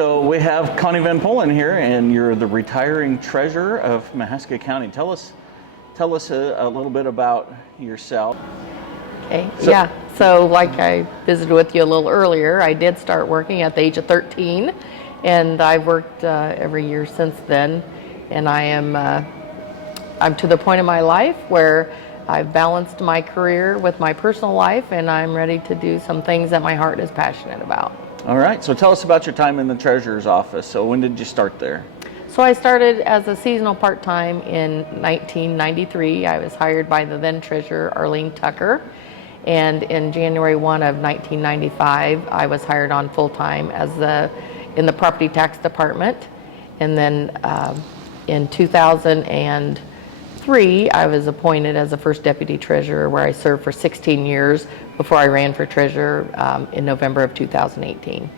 So we have Connie Van Polen here, and you're the retiring treasurer of Mahaska County. Tell us a little bit about yourself. Okay. So like I visited with you a little earlier, I did start working at the age of 13, and I've worked every year since then. And I'm to the point in my life where I've balanced my career with my personal life, and I'm ready to do some things that my heart is passionate about. All right, so tell us about your time in the treasurer's office. So when did you start there? So I started as a seasonal part-time in 1993. I was hired by the then treasurer, Arlene Tucker. And in January 1 of 1995, I was hired on full-time in the property tax department. And then in 2003, I was appointed as the first deputy treasurer, where I served for 16 years before I ran for treasurer in November of 2018.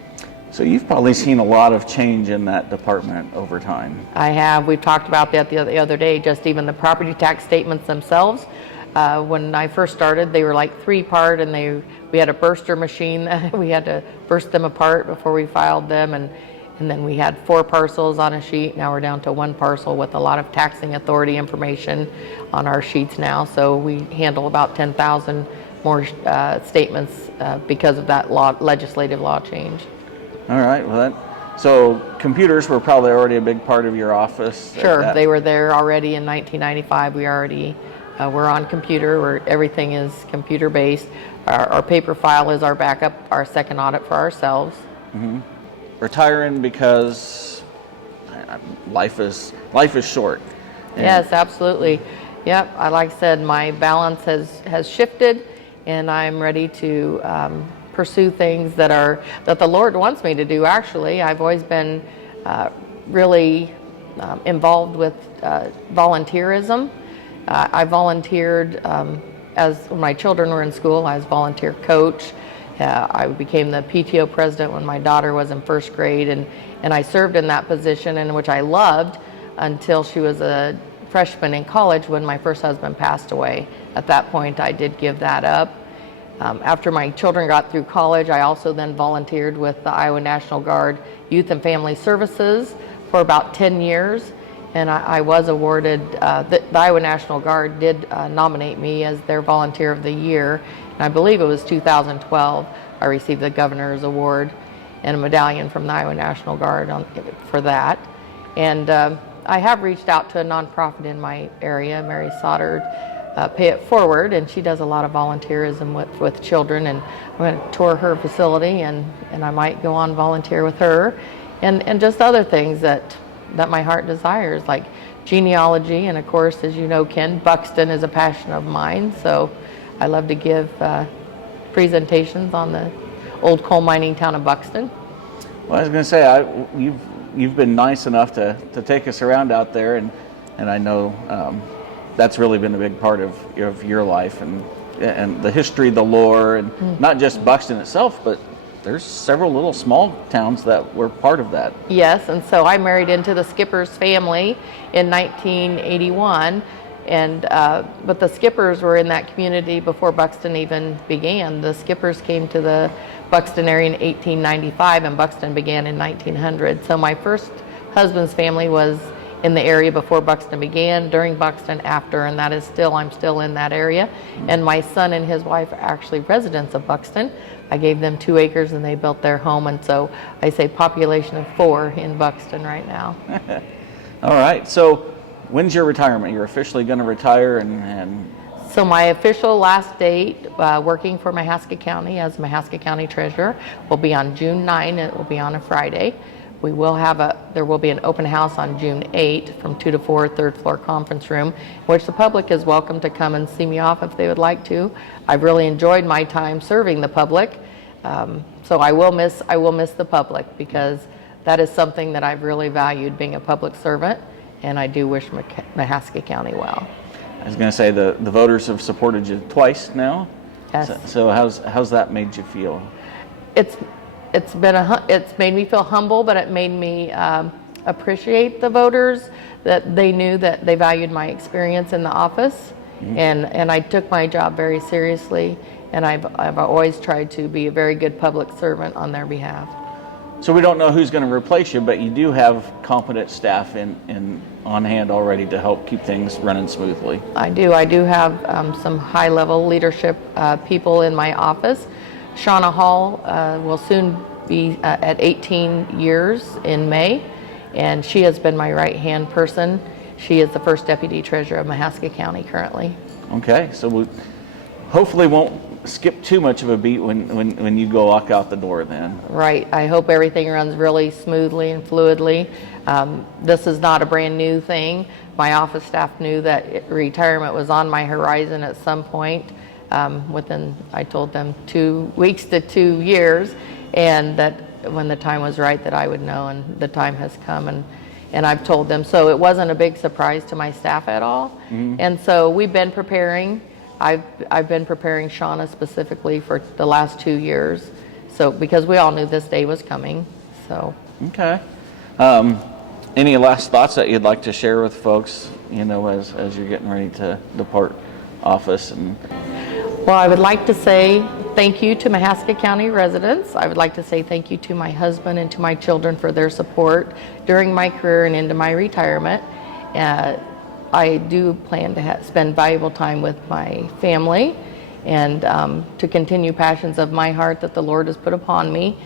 So you've probably seen a lot of change in that department over time. I have. We talked about that the other day, just even the property tax statements themselves. When I first started, they were like 3-part, and we had a burster machine. We had to burst them apart before we filed them, and then we had 4 parcels on a sheet. Now we're down to 1 parcel with a lot of taxing authority information on our sheets now. So we handle about 10,000 more statements because of that legislative law change. All right, so computers were probably already a big part of your office. Sure, they were there already in 1995. We already we're on computer, where everything is computer based. Our paper file is our backup, our second audit for ourselves. Mm-hmm. Retiring because life is short. Yes, absolutely. Yep, like I said, my balance has shifted, and I'm ready to pursue things that the Lord wants me to do. Actually, I've always been really involved with volunteerism. I volunteered when my children were in school. I was volunteer coach. I became the PTO president when my daughter was in first grade, and I served in that position, and which I loved until she was a freshman in college when my first husband passed away. At that point, I did give that up. After my children got through college, I also then volunteered with the Iowa National Guard Youth and Family Services for about 10 years. And I was awarded, the Iowa National Guard did nominate me as their Volunteer of the Year. And I believe it was 2012, I received the Governor's Award and a medallion from the Iowa National Guard for that. And I have reached out to a nonprofit in my area, Mary Soddard, Pay It Forward, and she does a lot of volunteerism with children. And I'm going to tour her facility, and I might go on volunteer with her. And just other things that my heart desires, like genealogy. And of course, as you know, Ken, Buxton is a passion of mine, so I love to give presentations on the old coal mining town of Buxton. Well, I was going to say, you've been nice enough to take us around out there, and I know that's really been a big part of your life, and the history, the lore, and not just Buxton itself, but there's several little small towns that were part of that. Yes, and so I married into the Skippers family in 1981, but the Skippers were in that community before Buxton even began. The Skippers came to the Buxton area in 1895, and Buxton began in 1900. So my first husband's family was in the area before Buxton began, during Buxton, after, and I'm still in that area. And my son and his wife are actually residents of Buxton. I gave them 2 acres and they built their home, and so I say population of 4 in Buxton right now. All right, so when's your retirement? You're officially going to retire, and So my official last date working for Mahaska County as Mahaska County Treasurer will be on June 9. It will be on a Friday. There will be an open house on June 8 from 2 to 4, 3rd floor conference room, in which the public is welcome to come and see me off if they would like to. I've really enjoyed my time serving the public, so I will miss the public, because that is something that I've really valued, being a public servant, and I do wish Mahaska County well. I was going to say the voters have supported you twice now. Yes. So how's that made you feel? It's made me feel humble, but it made me appreciate the voters, that they knew that they valued my experience in the office, and I took my job very seriously, and I've always tried to be a very good public servant on their behalf. So we don't know who's going to replace you, but you do have competent staff on hand already to help keep things running smoothly. I do. I do have some high-level leadership people in my office. Shauna Hall will soon be at 18 years in May, and she has been my right-hand person. She is the first deputy treasurer of Mahaska County currently. Okay, so we hopefully won't skip too much of a beat when you go walk out the door then. Right. I hope everything runs really smoothly and fluidly. This is not a brand new thing. My office staff knew that retirement was on my horizon at some point within, I told them, 2 weeks to 2 years, and that when the time was right that I would know, and the time has come, and I've told them. So it wasn't a big surprise to my staff at all. Mm-hmm. And so we've been preparing. I've been preparing Shauna specifically for the last 2 years, so because we all knew this day was coming. So okay. Any last thoughts that you'd like to share with folks, as you're getting ready to depart office? Well, I would like to say thank you to Mahaska County residents. I would like to say thank you to my husband and to my children for their support during my career and into my retirement. I do plan to spend valuable time with my family and to continue passions of my heart that the Lord has put upon me,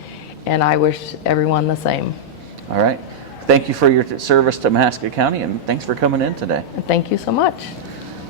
and I wish everyone the same. All right. Thank you for your service to Mahaska County, and thanks for coming in today. And thank you so much.